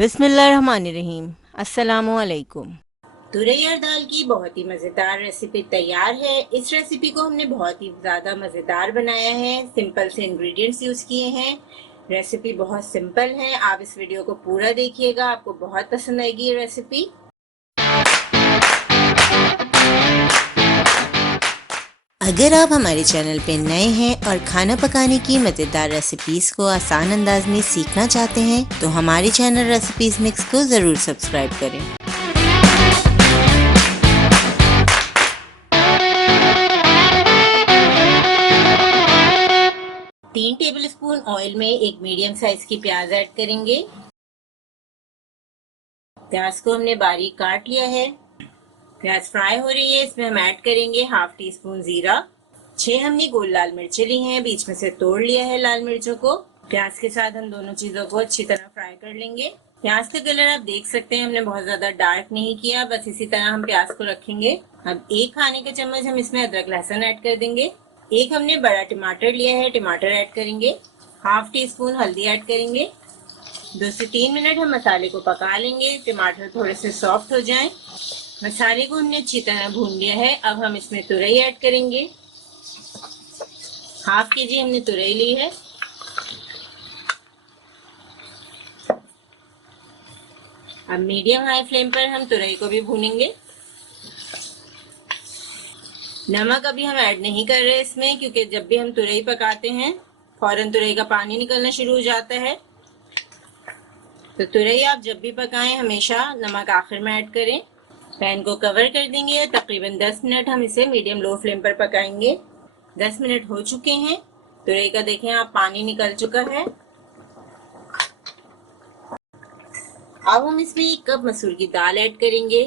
बिस्मिल्लाहिर्रहमानिर्रहीम। अस्सलामुअलैकुम। तुरई और दाल की बहुत ही मज़ेदार रेसिपी तैयार है। इस रेसिपी को हमने बहुत ही ज़्यादा मज़ेदार बनाया है। सिंपल से इंग्रेडिएंट्स यूज़ किए हैं। रेसिपी बहुत सिंपल है। आप इस वीडियो को पूरा देखिएगा, आपको बहुत पसंद आएगी ये रेसिपी। अगर आप हमारे चैनल पे नए हैं और खाना पकाने की मज़ेदार रेसिपीज़ को आसान अंदाज में सीखना चाहते हैं तो हमारे चैनल रेसिपीज़ मिक्स को ज़रूर सब्सक्राइब करें। तीन टेबलस्पून ऑयल में एक मीडियम साइज की प्याज ऐड करेंगे। प्याज को हमने बारीक काट लिया है। प्याज फ्राई हो रही है, इसमें हम ऐड करेंगे हाफ टी स्पून जीरा। 6 हमने गोल लाल मिर्चें ली हैं, बीच में से तोड़ लिया है लाल मिर्चों को। प्याज के साथ हम दोनों चीजों को अच्छी तरह फ्राई कर लेंगे। प्याज का कलर आप देख सकते हैं, हमने बहुत ज्यादा डार्क नहीं किया, बस इसी तरह हम प्याज को रखेंगे। अब 1 खाने का चम्मच हम इसमें अदरक लहसुन ऐड कर देंगे। 1 हमने बड़ा टमाटर लिया है, टमाटर ऐड करेंगे। हाफ टी स्पून हल्दी ऐड करेंगे। 2 से 3 मिनट हम मसाले को पका लेंगे, टमाटर थोड़े से सॉफ्ट हो जाएं। मसाले को हमने अच्छी तरह भून लिया है। अब हम इसमें तुरई ऐड करेंगे। हाफ केजी हमने तुरई ली है। अब मीडियम हाई फ्लेम पर हम तुरई को भी भूनेंगे। नमक अभी हम ऐड नहीं कर रहे इसमें, क्योंकि जब भी हम तुरई पकाते हैं फौरन तुरई का पानी निकलना शुरू हो जाता है। तो तुरई आप जब भी पकाएं हमेशा नमक आखिर में ऐड करें। पैन को कवर कर देंगे। तकरीबन 10 मिनट हम इसे मीडियम लो फ्लेम पर पकाएंगे। 10 मिनट हो चुके हैं। तुरई का देखें आप पानी निकल चुका है। अब हम इसमें 1 कप मसूर की दाल ऐड करेंगे।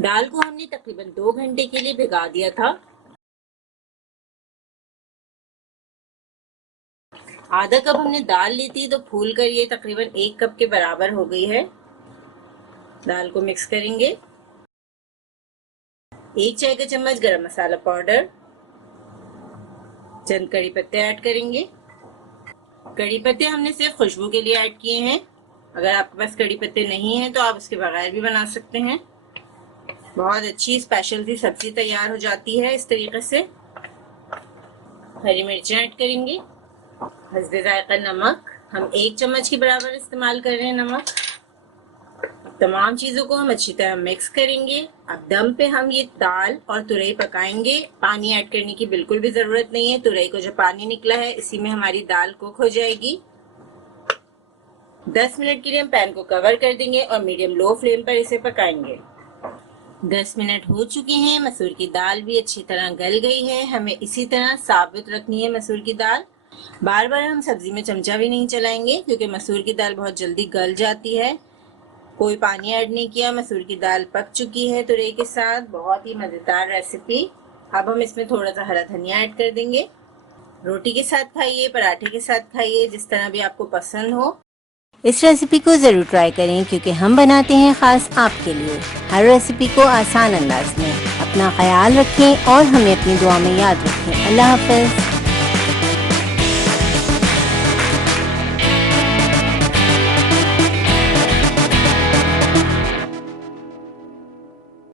दाल को हमने तकरीबन 2 घंटे के लिए भिगा दिया था। आधा कप हमने दाल ली थी, तो फूल कर ये तकरीबन 1 कप के बराबर हो गई है। दाल को मिक्स करेंगे। 1 चाय का चम्मच गरम मसाला पाउडर, चंद कड़ी पत्ते ऐड करेंगे। कड़ी पत्ते हमने सिर्फ खुशबू के लिए ऐड किए हैं। अगर आपके पास कड़ी पत्ते नहीं हैं तो आप उसके बगैर भी बना सकते हैं। बहुत अच्छी स्पेशल सी सब्जी तैयार हो जाती है इस तरीके से। हरी मिर्चें ऐड करेंगे। हस्बे जायका नमक, हम 1 चम्मच के बराबर इस्तेमाल कर रहे हैं नमक। तमाम चीजों को हम अच्छी तरह मिक्स करेंगे। अब दम पे हम ये दाल और तुरई पकाएंगे। पानी ऐड करने की बिल्कुल भी जरूरत नहीं है। तुरई को जो पानी निकला है इसी में हमारी दाल कुक हो जाएगी। 10 मिनट के लिए हम पैन को कवर कर देंगे और मीडियम लो फ्लेम पर इसे पकाएंगे। 10 मिनट हो चुके हैं। मसूर की दाल भी अच्छी तरह गल गई है। हमें इसी तरह साबुत रखनी है मसूर की दाल। बार बार हम सब्जी में चमचा भी नहीं चलाएंगे, क्योंकि मसूर की दाल बहुत जल्दी गल जाती है। कोई पानी ऐड नहीं किया, मसूर की दाल पक चुकी है तुरई के साथ। बहुत ही मजेदार रेसिपी। अब हम इसमें थोड़ा सा हरा धनिया ऐड कर देंगे। रोटी के साथ खाइए, पराठे के साथ खाइए, जिस तरह भी आपको पसंद हो। इस रेसिपी को ज़रूर ट्राई करें, क्योंकि हम बनाते हैं ख़ास आपके लिए हर रेसिपी को आसान अंदाज में। अपना ख्याल रखें और हमें अपनी दुआ में याद रखें। अल्लाह हाफ़िज़।